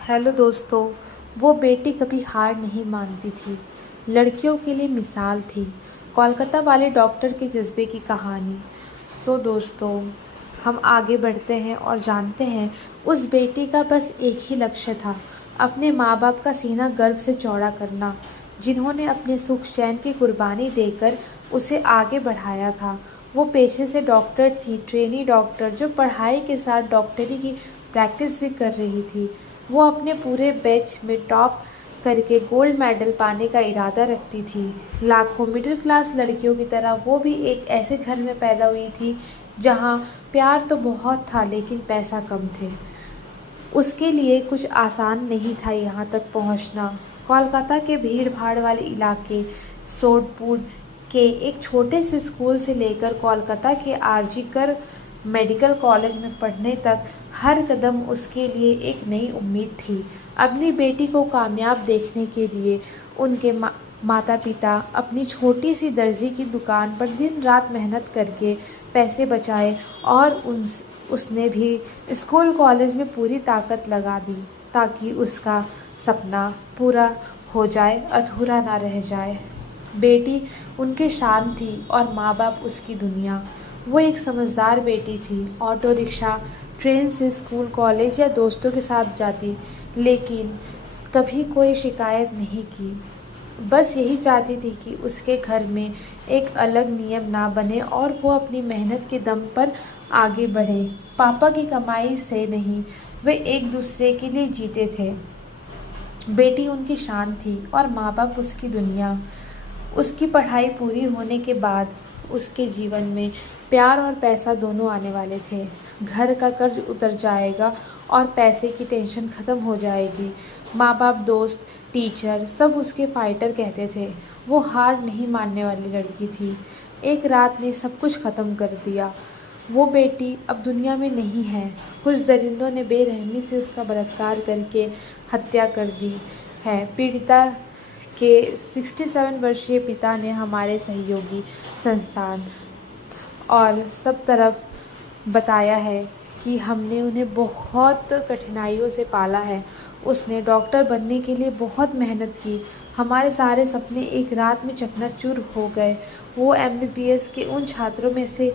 Hello दोस्तों। वो बेटी कभी हार नहीं मानती थी, लड़कियों के लिए मिसाल थी। कोलकाता वाले डॉक्टर के जज्बे की कहानी। दोस्तों, हम आगे बढ़ते हैं और जानते हैं उस बेटी का बस एक ही लक्ष्य था, अपने माँ बाप का सीना गर्व से चौड़ा करना, जिन्होंने अपने सुख चैन की कुर्बानी देकर उसे आगे बढ़ाया था। वो पेशे से डॉक्टर थी, ट्रेनी डॉक्टर, जो पढ़ाई के साथ डॉक्टरी की प्रैक्टिस भी कर रही थी। वो अपने पूरे बैच में टॉप करके गोल्ड मेडल पाने का इरादा रखती थी। लाखों मिडिल क्लास लड़कियों की तरह वो भी एक ऐसे घर में पैदा हुई थी जहाँ प्यार तो बहुत था लेकिन पैसा कम थे। उसके लिए कुछ आसान नहीं था यहाँ तक पहुँचना। कोलकाता के भीड़ भाड़ वाले इलाके, सोडपुर के एक छोटे से स्कूल से लेकर कोलकाता के आरजीकर मेडिकल कॉलेज में पढ़ने तक हर कदम उसके लिए एक नई उम्मीद थी। अपनी बेटी को कामयाब देखने के लिए उनके माता पिता अपनी छोटी सी दर्जी की दुकान पर दिन रात मेहनत करके पैसे बचाए और उसने भी स्कूल कॉलेज में पूरी ताकत लगा दी ताकि उसका सपना पूरा हो जाए, अधूरा ना रह जाए। बेटी उनके शान थी और माँ बाप उसकी दुनिया। वो एक समझदार बेटी थी, ऑटो रिक्शा, ट्रेन से स्कूल कॉलेज या दोस्तों के साथ जाती, लेकिन कभी कोई शिकायत नहीं की। बस यही चाहती थी कि उसके घर में एक अलग नियम ना बने और वो अपनी मेहनत के दम पर आगे बढ़े। पापा की कमाई से नहीं, वे एक दूसरे के लिए जीते थे। बेटी उनकी शान थी और माँ बाप उसकी दुनिया। उसकी पढ़ाई पूरी होने के बाद उसके जीवन में प्यार और पैसा दोनों आने वाले थे। घर का कर्ज उतर जाएगा और पैसे की टेंशन ख़त्म हो जाएगी। माँ बाप, दोस्त, टीचर सब उसके फाइटर कहते थे। वो हार नहीं मानने वाली लड़की थी। एक रात ने सब कुछ ख़त्म कर दिया। वो बेटी अब दुनिया में नहीं है। कुछ दरिंदों ने बेरहमी से उसका बलात्कार करके हत्या कर दी है। पीड़िता के 67 वर्षीय पिता ने हमारे सहयोगी संस्थान और सब तरफ बताया है कि हमने उन्हें बहुत कठिनाइयों से पाला है। उसने डॉक्टर बनने के लिए बहुत मेहनत की। हमारे सारे सपने एक रात में चकनाचूर हो गए। वो एमबीबीएस के उन छात्रों में से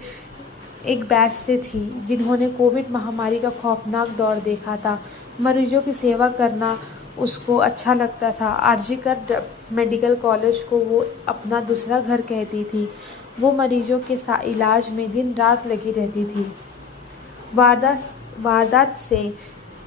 एक बैच से थी जिन्होंने कोविड महामारी का खौफनाक दौर देखा था। मरीजों की सेवा करना उसको अच्छा लगता था। आरजीकर मेडिकल कॉलेज को वो अपना दूसरा घर कहती थी। वो मरीजों के इलाज में दिन रात लगी रहती थी। वारदात से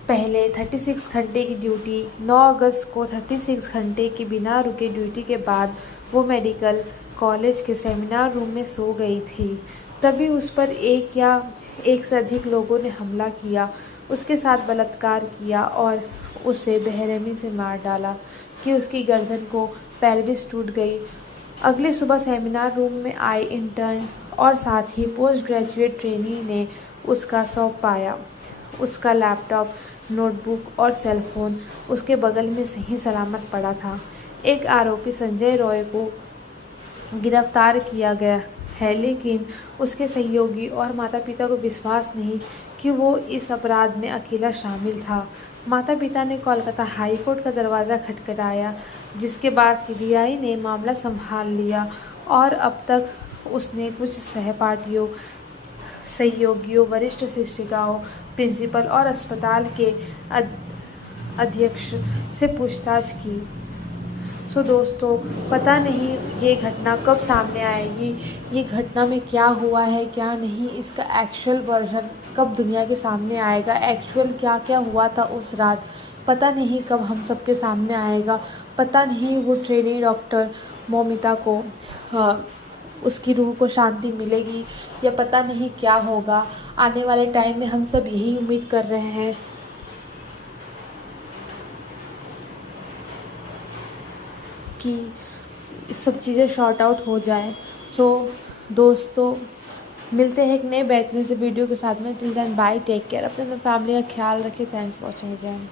पहले 36 घंटे की ड्यूटी, 9 अगस्त को 36 घंटे की बिना रुके ड्यूटी के बाद वो मेडिकल कॉलेज के सेमिनार रूम में सो गई थी। तभी उस पर एक से अधिक लोगों ने हमला किया, उसके साथ बलात्कार किया और उसे बेरहमी से मार डाला कि उसकी गर्दन को पेल्विस टूट गई। अगली सुबह सेमिनार रूम में आए इंटर्न और साथ ही पोस्ट ग्रेजुएट ट्रेनी ने उसका शव पाया। उसका लैपटॉप, नोटबुक और सेलफोन उसके बगल में सही सलामत पड़ा था। एक आरोपी संजय रॉय को गिरफ्तार किया गया है, लेकिन उसके सहयोगी और माता पिता को विश्वास नहीं कि वो इस अपराध में अकेला शामिल था। माता पिता ने कोलकाता हाई कोर्ट का दरवाज़ा खटखटाया, जिसके बाद सीबीआई ने मामला संभाल लिया और अब तक उसने कुछ सहपाठियों, सहयोगियों, वरिष्ठ शिक्षिकाओं, प्रिंसिपल और अस्पताल के अध्यक्ष से पूछताछ की। दोस्तों, पता नहीं ये घटना कब सामने आएगी, ये घटना में क्या हुआ है क्या नहीं, इसका एक्चुअल वर्जन कब दुनिया के सामने आएगा, एक्चुअल क्या क्या हुआ था उस रात पता नहीं कब हम सबके सामने आएगा। पता नहीं वो ट्रेनी डॉक्टर मौमिता को उसकी रूह को शांति मिलेगी या पता नहीं क्या होगा। आने वाले टाइम में हम सब यही उम्मीद कर रहे हैं कि सब चीज़ें शॉर्ट आउट हो जाए। दोस्तों, मिलते हैं एक नए बेहतरीन से वीडियो के साथ में। Till then bye, take care, अपने फैमिली का ख्याल रखें। Thanks for watching again.